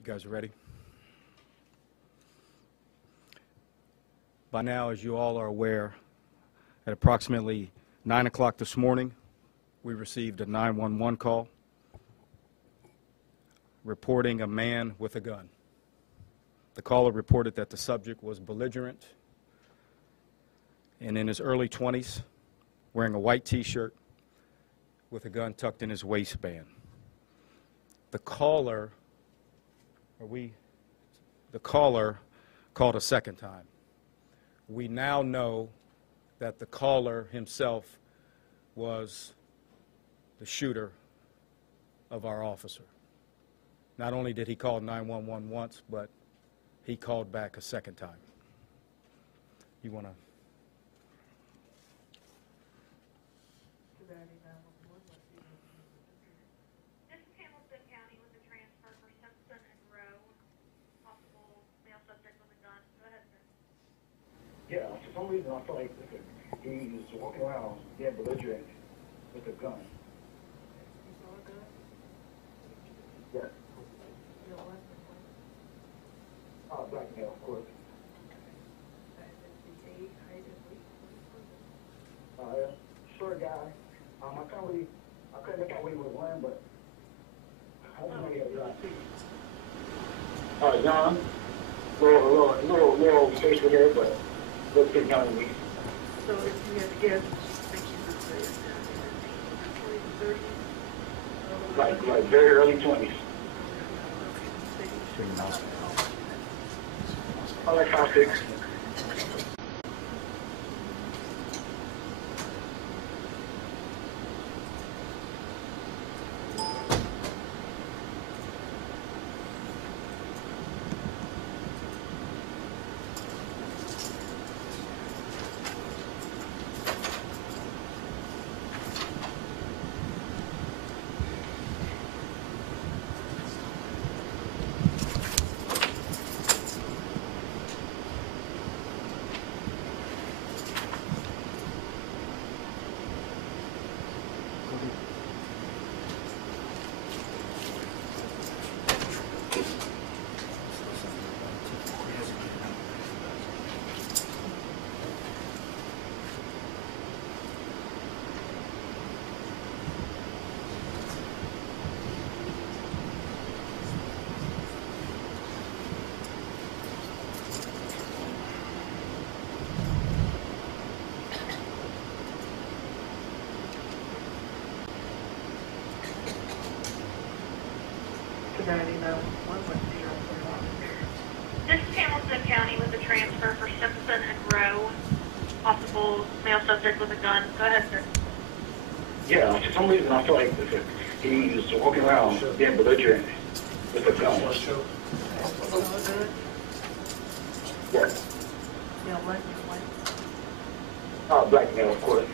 You guys ready? By now, as you all are aware, at approximately 9 o'clock this morning, we received a 911 call reporting a man with a gun. The caller reported that the subject was belligerent and in his early 20s, wearing a white T-shirt with a gun tucked in his waistband. The caller called a second time. We now know that the caller himself was the shooter of our officer. Not only did he call 911 once, but he called back a second time. You want to? Yeah, for some reason I feel like he's walking around being belligerent with a gun. You saw a gun? Yes. Blackwell, of course. Short guy. I couldn't make out what he was wearing, but I don't know he had a gun. Young, little facial hair, but looks pretty young to me. So if you had to guess, think he was in his 20s, 30s? Like very early 20s. Like 5'6". This is Hamilton County with a transfer for Simpson and Rowe. Possible male subject with a gun. Go ahead, sir. Yeah, for some reason I feel like he's walking around being belligerent with a gun. Yes. Yeah, white. Black male, of course.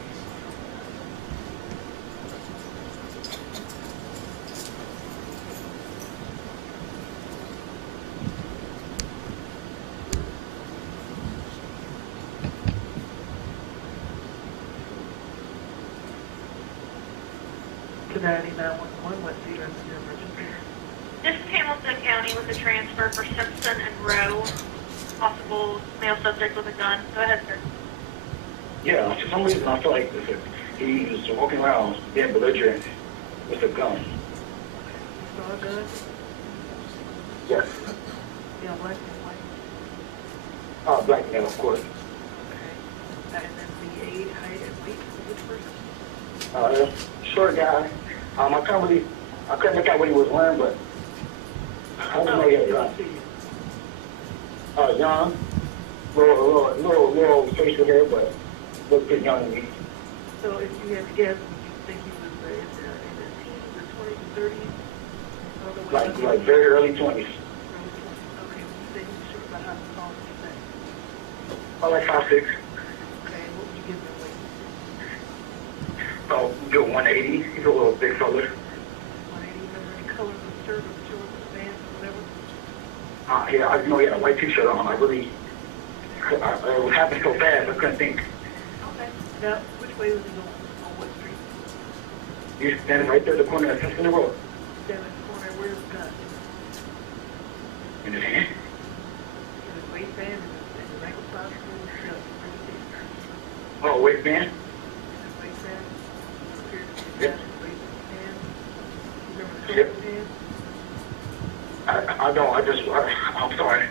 This is Hamilton County with a transfer for Simpson and Rowe. Possible male subject with a gun. Go ahead, sir. Yeah, for some reason I feel like he's walking around being belligerent with a gun. You saw a gun? Yes. Yeah, black and white. Black male, of course. Okay. And then the age, height, and weight of this person? Short guy. I couldn't make out what he was wearing, but I don't know he had a gun. Young, little facial hair, but looks pretty young to me. So if you had to guess, would you think he was in his teens or 20s or 30s? Like very early 20s. Okay, when you say he was short, about how tall would you say? Like 5'6". Okay, what would you give him weight? Good 180. He's a little big fella. 180, remember any color of the shirt or the shorts or the pants or whatever? Yeah, I know he had a white T-shirt on. It happened so fast, I couldn't think. Okay. Now, which way was he going? On what street? He's standing right there at the corner of Cincinnati Road. Standing in the corner, where's the gun? In his hand? In his waistband, in the ankle sock, Oh, waistband? in his waistband, appears to be Yep. in his waistband. You remember the Yep. color of his hand? I don't, I'm sorry.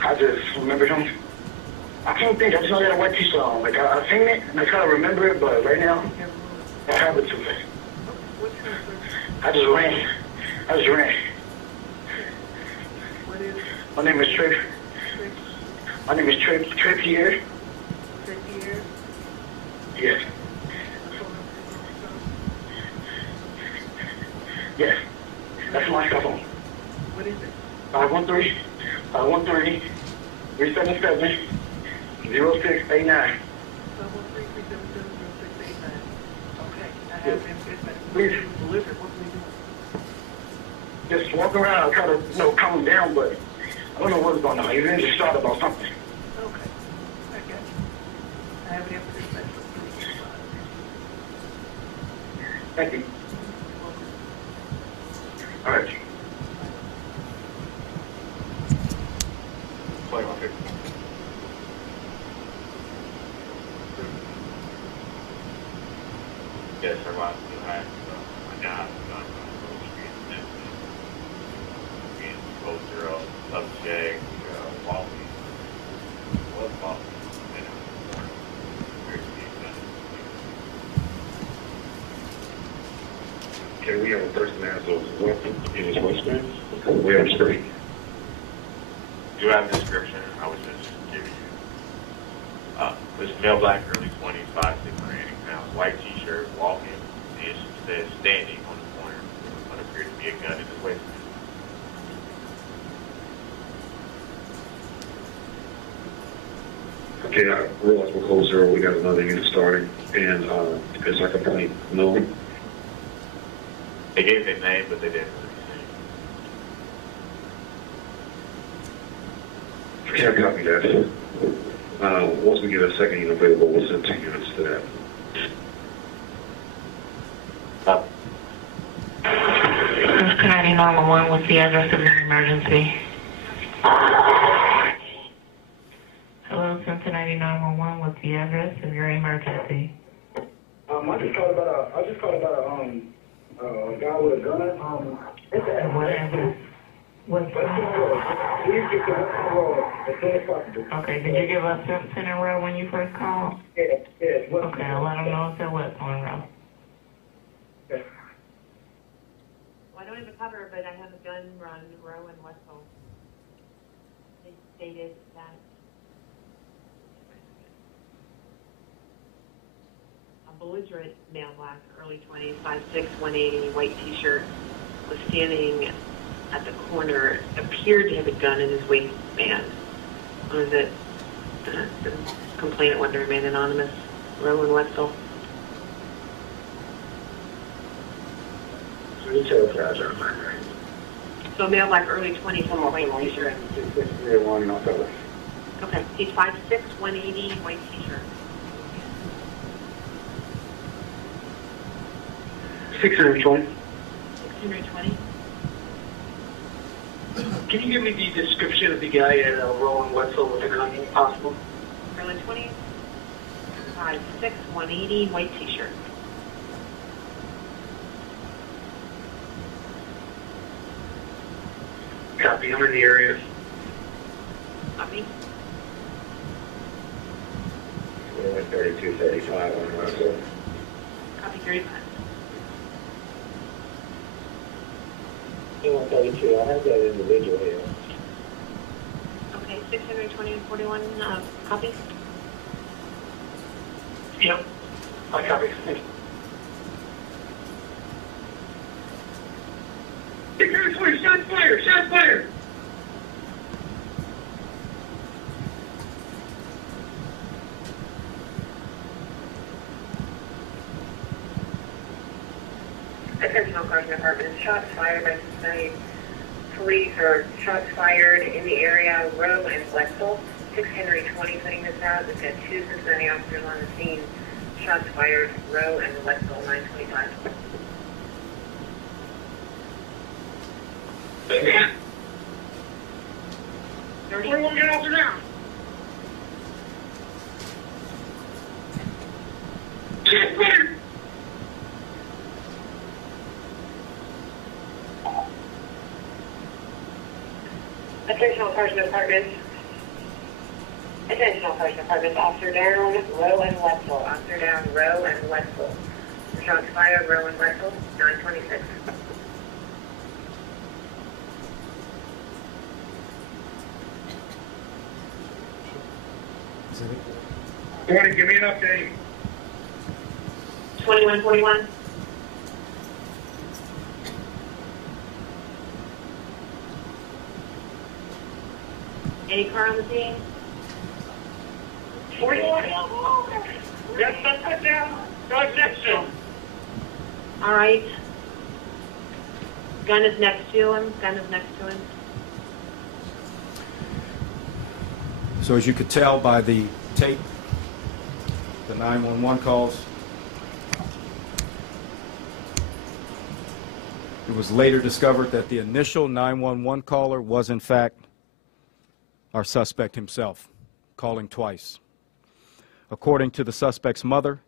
I just remember him. I can't think, I just know he had a white t-shirt on. Like, I've seen it, and I try to remember it, but right now, You can't remember. I have it too fast. Okay, what's your name, sir? I just ran. What is it? My name is Trey. Trey? My name is Trey Pierre. Trey Pierre? Yes. That's all I'm Yes. That's my cell phone. What is it? 513-377-0689. 513-377-0689. Okay, I have him. Please. Delivered. What can we do? Just walk around, try to, calm him down, but I don't know what's going on. He's in distraught about something. Okay, I got you. I have it after this next one. Thank you. All right. Play on here. Yes, sir. I still have my job on Road Street. And poster of Shag, walking. Was walking. And where's the gun? Can we have a person that has a weapon in his waistband? We have a screen. Do you have a description? I was just giving you. This male black, early 20s, 5'6", 180 pounds, white t-shirt, walking. And it says standing on the corner. What appears to be a gun in his waistband. Okay, I realize we're close zero. We got another unit starting, and is our complaint known? They gave their name, but they didn't really say. Okay, I copy that. Once we get a second unit available, we'll send 2 units to that. Cincinnati 911, what's the address of your emergency? Hello, Cincinnati 911, what's the address of your emergency? I just called about a guy with a gun. What address? What's that? Please get the Western Road as soon as possible. Okay, did you give us Simpson and Row when you first called? Yes, Okay, I'll let them know it's at Western Row. Okay. Well, I don't have a cover, but I have a gun run, Row and Westall. They stated that a belligerent male black, early 20s, 5'6", 180, white t-shirt, was standing at the corner, appeared to have a gun in his waistband. Was it the complainant wanted to remain anonymous, Row and Westall? Retail crowds are fine, right? So a male black, early 20s, white t-shirt. 661 in October. Okay, he's 5'6", 180, white t-shirt. 620. 620. Can you give me the description of the guy at Rowan Wetzel with the gun, if possible? Early 20s. 5'6", 180, white t-shirt. Copy, I'm in the area. Copy. 3235 on Wetzel. Copy 35. 32, I have that individual here. Okay, 620 and 41, copy. Yep, I copy. Shots fired! Shots fired! Attention all cars and apartments. Shots fired by Cincinnati police, or shots fired in the area, Row and Blackwell. 6 Henry 20 putting this out. We've got 2 Cincinnati officers on the scene. Shots fired, Row and Blackwell, 925. 30. 21, get off the ground. Get clear. Attention all cars and apartments. Attention all cars and apartments. Officer down, Row and Wetzel. Officer down, Row and Wetzel. Shots fired, Row and Wetzel, 926. Morning, give me an update. 2141. Any car on the scene? 41. Yes, suspect down. Drive next to him. All right. Gun is next to him. Gun is next to him. So as you could tell by the tape, the 911 calls, it was later discovered that the initial 911 caller was in fact our suspect himself, calling twice. According to the suspect's mother,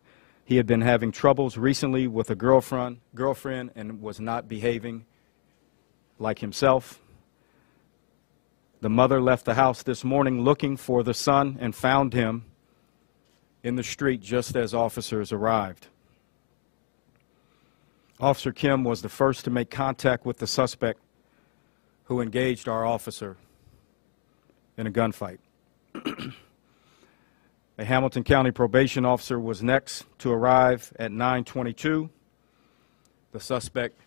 he had been having troubles recently with a girlfriend and was not behaving like himself. The mother left the house this morning looking for the son and found him in the street just as officers arrived. Officer Kim was the first to make contact with the suspect, who engaged our officer in a gunfight. A Hamilton County probation officer was next to arrive at 9:22. The suspect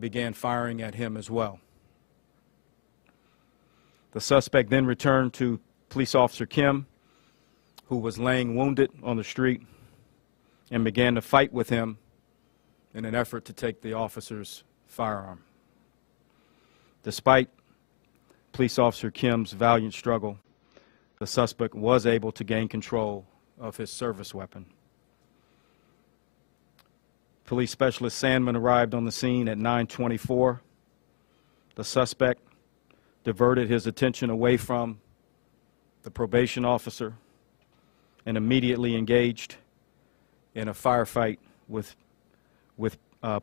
began firing at him as well. The suspect then returned to Police Officer Kim, who was laying wounded on the street, and began to fight with him in an effort to take the officer's firearm. Despite Police Officer Kim's valiant struggle, the suspect was able to gain control of his service weapon. Police Specialist Sandman arrived on the scene at 9:24. The suspect diverted his attention away from the probation officer and immediately engaged in a firefight with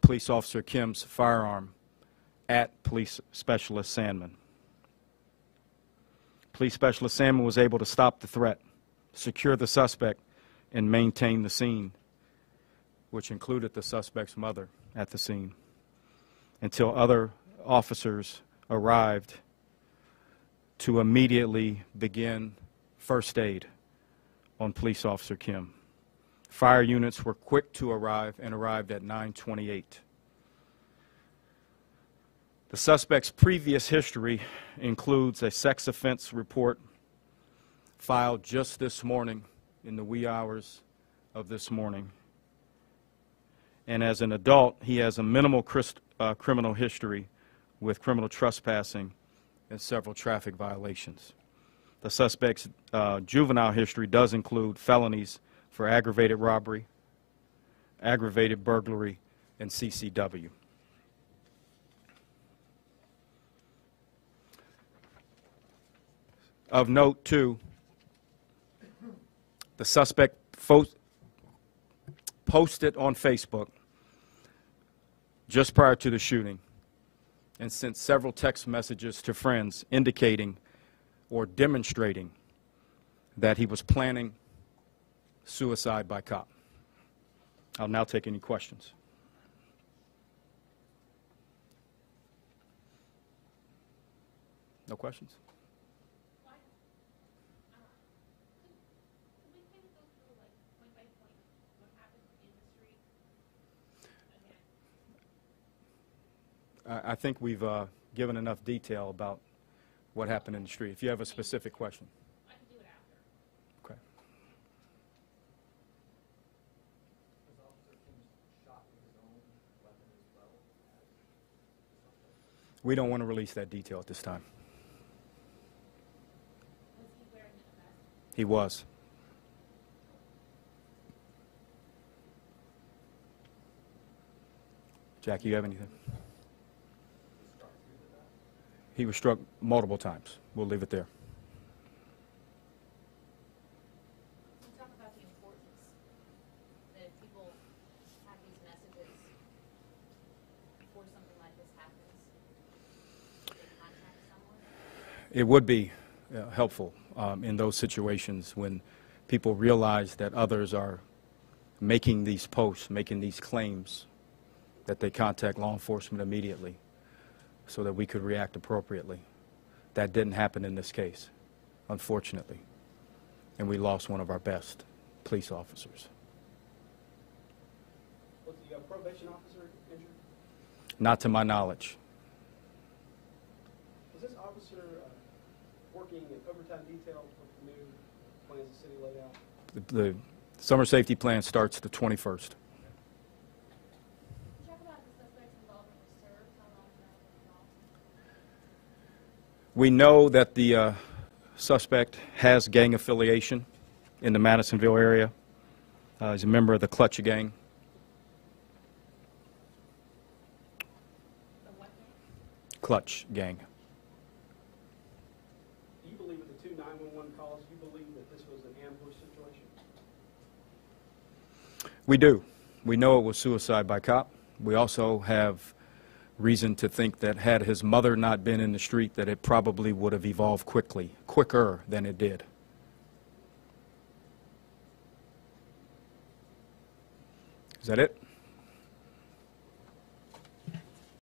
Police Officer Kim's firearm at Police Specialist Sandman. Police Specialist Sandman was able to stop the threat, secure the suspect, and maintain the scene, which included the suspect's mother at the scene, until other officers arrived to immediately begin first aid on Police Officer Kim. Fire units were quick to arrive and arrived at 9:28. The suspect's previous history includes a sex offense report filed just this morning in the wee hours of this morning. And as an adult, he has a minimal criminal history with criminal trespassing and several traffic violations. The suspect's juvenile history does include felonies for aggravated robbery, aggravated burglary, and CCW. Of note, too, the suspect posted on Facebook just prior to the shooting and sent several text messages to friends indicating or demonstrating that he was planning suicide by cop. I'll now take any questions. No questions? I think we've given enough detail about what happened in the street. If you have a specific question. I can do it after. Okay. Was Officer Kim shot with his own weapon as well? We don't want to release that detail at this time. Was he wearing a vest? He was. Jackie, you have anything? He was struck multiple times. We'll leave it there. It would be helpful in those situations when people realize that others are making these posts, making these claims, that they contact law enforcement immediately so that we could react appropriately. That didn't happen in this case, unfortunately, and we lost one of our best police officers. Was the probation officer injured? Not to my knowledge. Was this officer working in overtime detail with the new plans the city laid out? The summer safety plan starts the 21st. We know that the suspect has gang affiliation in the Madisonville area. He's a member of the Clutch gang. Clutch gang. Do you believe with the two 911 calls, you believe that this was an ambush situation? We do. We know it was suicide by cop. We also have reason to think that had his mother not been in the street, that it probably would have evolved quicker than it did. Is that it?